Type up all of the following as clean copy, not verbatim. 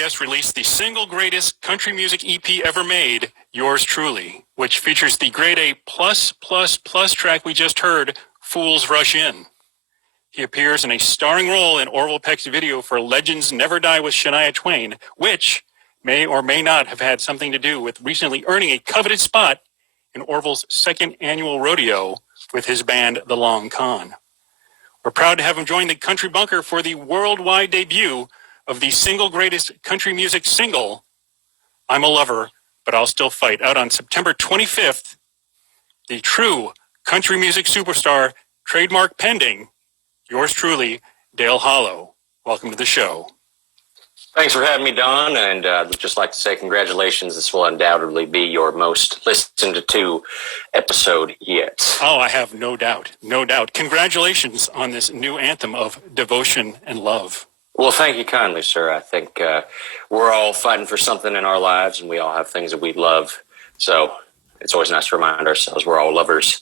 guest released the single greatest country music EP ever made, Yours Truly, which features the grade A+++ track we just heard, Fools Rush In. He appears in a starring role in Orville Peck's video for Legends Never Die with Shania Twain, which may or may not have had something to do with recently earning a coveted spot in Orville's second annual rodeo with his band, The Long Con. We're proud to have him join the Country Bunker for the worldwide debut of the single greatest country music single, I'm a Lover, But I'll Still Fight, out on September 25th. The true country music superstar, trademark pending, yours truly, Dale Hollow. Welcome to the show. Thanks for having me, Don, and I'd just like to say congratulations. This will undoubtedly be your most listened to episode yet. Oh, I have no doubt, no doubt. Congratulations on this new anthem of devotion and love. Well, thank you kindly, sir. I think we're all fighting for something in our lives, and we all have things that we love. So it's always nice to remind ourselves we're all lovers,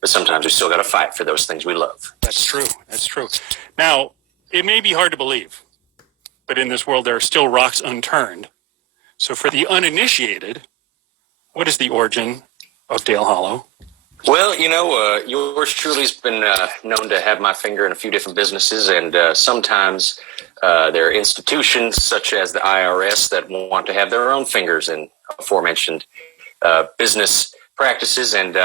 but sometimes we still got to fight for those things we love. That's true. That's true. Now, it may be hard to believe, but in this world there are still rocks unturned. So for the uninitiated, what is the origin of Dale Hollow? Well, you know, yours truly's been known to have my finger in a few different businesses, and sometimes there are institutions such as the IRS that want to have their own fingers in aforementioned business practices. And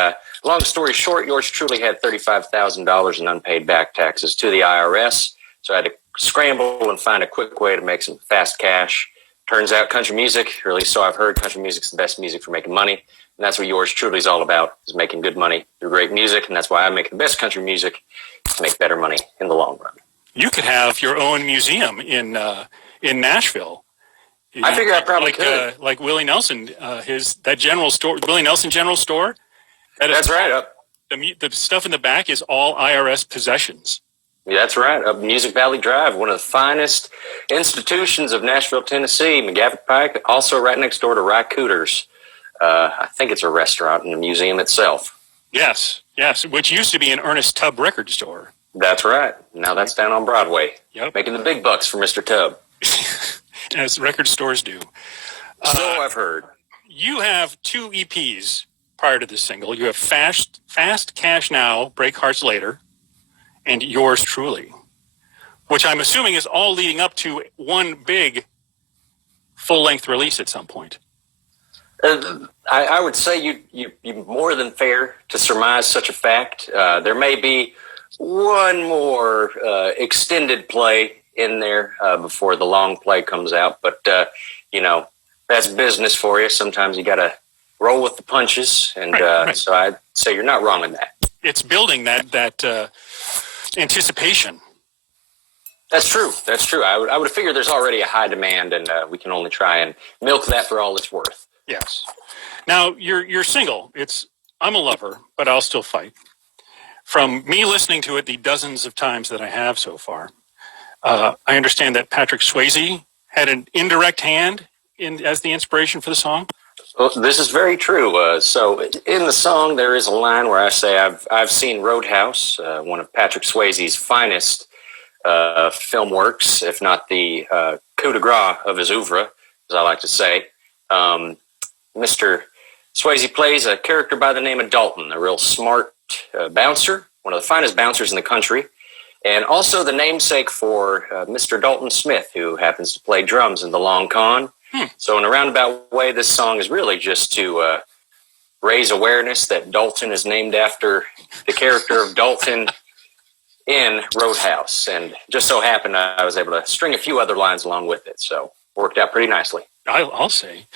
long story short, yours truly had $35,000 in unpaid back taxes to the IRS. So I had to scramble and find a quick way to make some fast cash. Turns out country music, or at least so I've heard, country music's the best music for making money. And that's what yours truly is all about, is making good money through great music. And that's why I make the best country music to make better money in the long run. You could have your own museum in Nashville. I figure I probably could. Like Willie Nelson, that general store, Willie Nelson General Store. That's right. The stuff in the back is all IRS possessions. Yeah, that's right. Up Music Valley Drive, one of the finest institutions of Nashville, Tennessee, McGavitt Pike, also right next door to Rye Cooters. I think it's a restaurant and a museum itself. Yes, which used to be an Ernest Tubb record store. That's right. Now that's down on Broadway. Yep. Making the big bucks for Mr. Tubb. As record stores do. So I've heard. You have two EPs prior to this single. You have Fast Cash Now, Break Hearts Later, and Yours Truly, which I'm assuming is all leading up to one big full-length release at some point. I would say you're more than fair to surmise such a fact. There may be one more extended play in there before the long play comes out, but you know, that's business for you. Sometimes you got to roll with the punches, and right. So I'd say you're not wrong in that. It's building that anticipation. That's true. I would figure there's already a high demand, and we can only try and milk that for all it's worth. Yes. Now, your single, it's I'm a Lover, But I'll Still Fight. From me listening to it the dozens of times that I have so far, I understand that Patrick Swayze had an indirect hand as the inspiration for the song. Well, this is very true. So in the song, there is a line where I say I've seen Roadhouse, one of Patrick Swayze's finest film works, if not the coup de grace of his oeuvre, as I like to say. Mr. Swayze plays a character by the name of Dalton, a real smart bouncer, one of the finest bouncers in the country, and also the namesake for Mr. Dalton Smith, who happens to play drums in The Long Con. So in a roundabout way, this song is really just to raise awareness that Dalton is named after the character of Dalton in Roadhouse. And just so happened I was able to string a few other lines along with it, so worked out pretty nicely. I'll say.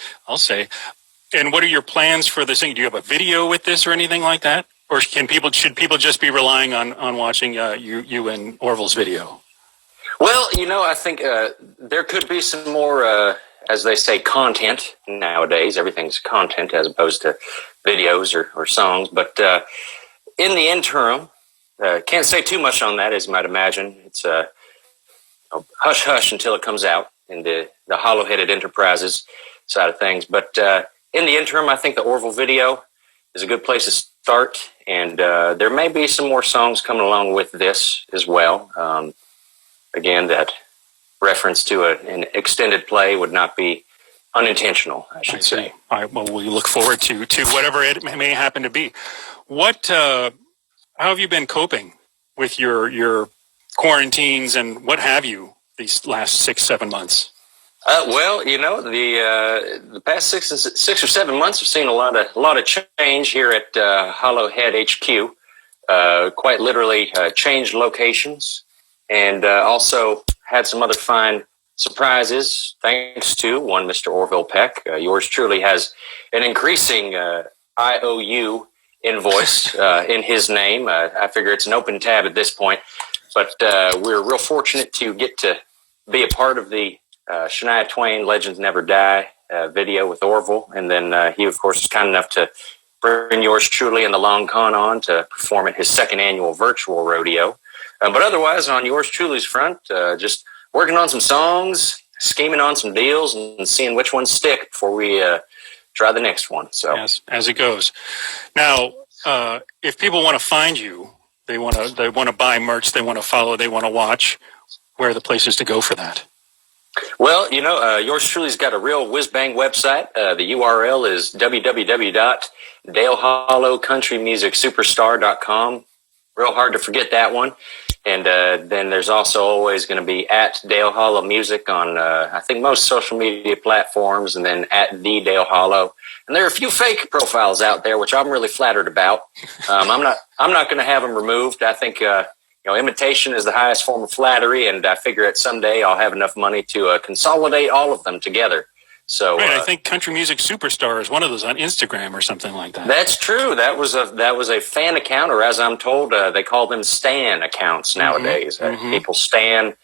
And what are your plans for this thing? Do you have a video with this or anything like that? Or should people just be relying on watching you and Orville's video? Well, you know, I think there could be some more, as they say, content nowadays. Everything's content as opposed to videos or songs. But in the interim, can't say too much on that, as you might imagine. It's hush-hush until it comes out in the hollow-headed enterprises side of things. But in the interim, I think the Orville video is a good place to start. And there may be some more songs coming along with this as well. Again, that reference to an extended play would not be unintentional, I should say. All right, well, we look forward to whatever it may happen to be. What, how have you been coping with your quarantines and what have you these last 6-7 months? Well, you know, the past 6 or 7 months have seen a lot of change here at Hollow Head HQ. Quite literally changed locations, and also had some other fine surprises thanks to one Mr. Orville Peck. Yours truly has an increasing IOU invoice in his name. I figure it's an open tab at this point, but we're real fortunate to get to be a part of the Shania Twain Legends Never Die video with Orville, and then he, of course, was kind enough to bring yours truly and the Long Con on to perform at his second annual virtual rodeo. But otherwise, on yours truly's front, just working on some songs, scheming on some deals, and seeing which ones stick before we try the next one. So as it goes. Now, if people want to find you, they want to buy merch, they want to follow, they want to watch, where are the places to go for that? Well, you know, yours truly's got a real whiz-bang website. The URL is www.DaleHollowCountryMusicSuperstar.com. Real hard to forget that one. And then there's also always going to be at Dale Hollow Music on, I think, most social media platforms, and then at the Dale Hollow. And there are a few fake profiles out there, which I'm really flattered about. I'm not going to have them removed. I think, imitation is the highest form of flattery, and I figure that someday I'll have enough money to consolidate all of them together. So, right, I think Country Music Superstar is one of those on Instagram or something like that. That's true. That was a fan account, or as I'm told, they call them stan accounts nowadays. People stan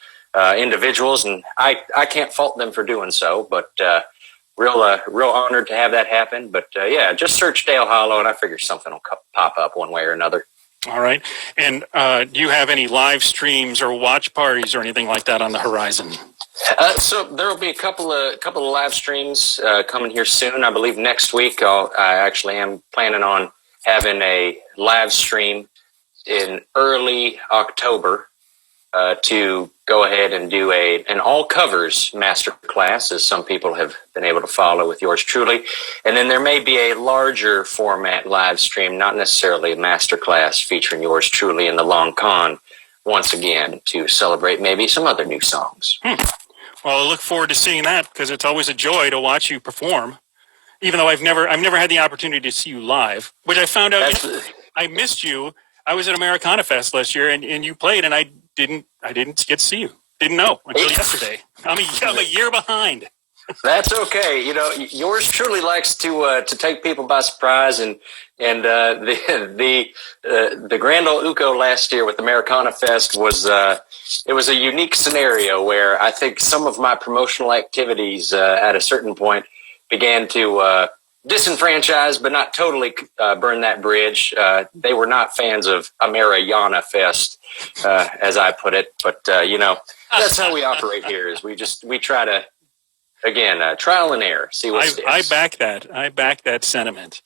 individuals, and I can't fault them for doing so. But real honored to have that happen. But yeah, just search Dale Hollow, and I figure something will pop up one way or another. All right. And do you have any live streams or watch parties or anything like that on the horizon? So there will be a couple of live streams coming here soon. I believe next week I actually am planning on having a live stream in early October to go ahead and do an all covers master class, as some people have been able to follow with yours truly. And then there may be a larger format live stream, not necessarily a master class, featuring yours truly and the Long Con once again to celebrate maybe some other new songs. Well, I look forward to seeing that, because it's always a joy to watch you perform. Even though I've never had the opportunity to see you live, which I found out I missed you. I was at Americana Fest last year, and you played, and I didn't get to see you. Didn't know until yesterday. I'm a year behind. That's okay. You know, yours truly likes to take people by surprise, and the Grand Ole Uco last year with Americana Fest was it was a unique scenario where I think some of my promotional activities at a certain point began to disenfranchise, but not totally burn that bridge. They were not fans of Americana Fest, as I put it, but that's how we operate here. Is we try to. Again, trial and error. See what sticks. I back that. I back that sentiment.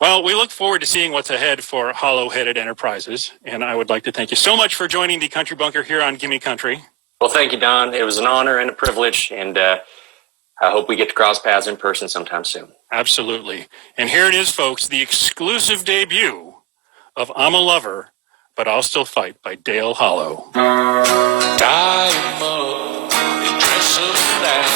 Well, we look forward to seeing what's ahead for Hollow Headed Enterprises, and I would like to thank you so much for joining the Country Bunker here on Gimme Country. Well, thank you, Don. It was an honor and a privilege, and I hope we get to cross paths in person sometime soon. Absolutely. And here it is, folks, the exclusive debut of I'm a Lover, But I'll Still Fight by Dale Hollow. Diamond, dress up now.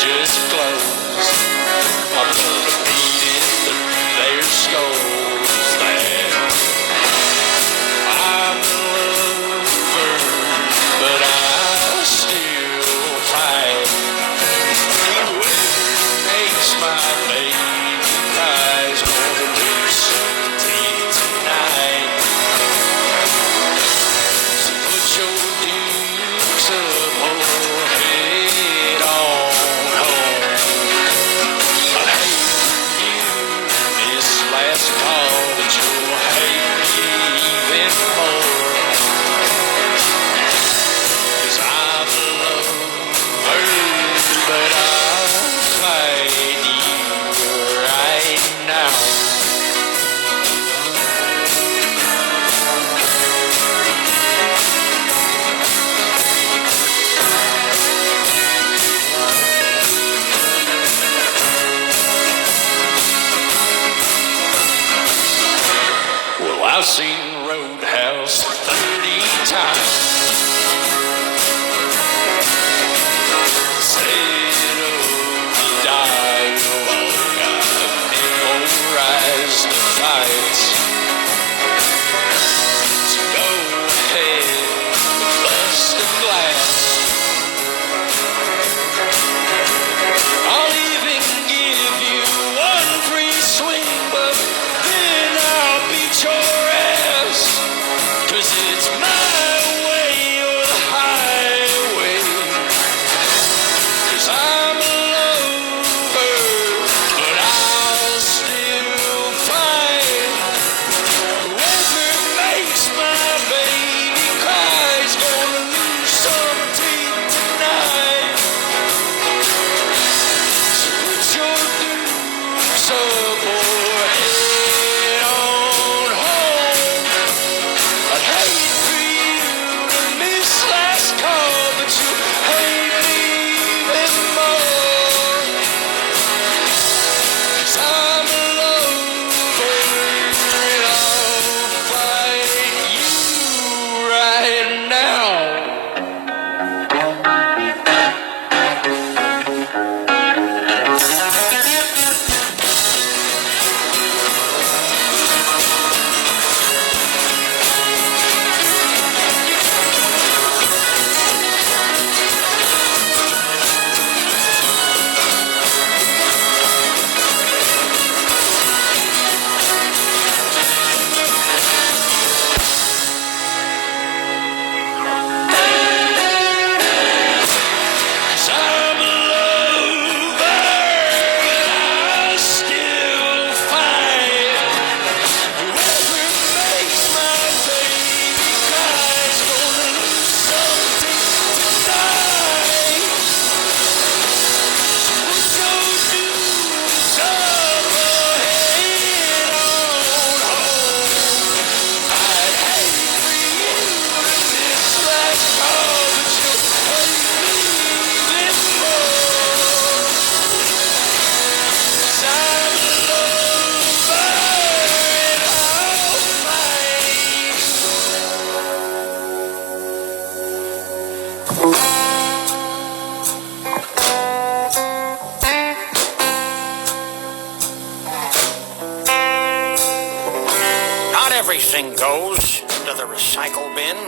Just close. I've seen Roadhouse 30 times. Set of the dialogue, I've memorized the fights. So go ahead, bust a glass. I'll even give you one free swing, but then I'll beat your ass. 'Cause it's my way or the highway. 'Cause I'm a lover, but I'll still fight. Whoever makes my baby cry is gonna lose some teeth tonight. So put your dukes up or head on home. I'd hate for you to miss last call, but you hate me even more. 'Cause I'm a lover and I'll fight you right now. Cause I'm a lover, but I still fight. Whoever makes my baby cry is gonna lose something tonight. Put your dues up or head on home. I'd hate for you to miss last call, but you'll hate me even more. 'Cause I'm a lover and I'll fight. Not everything goes to the recycle bin.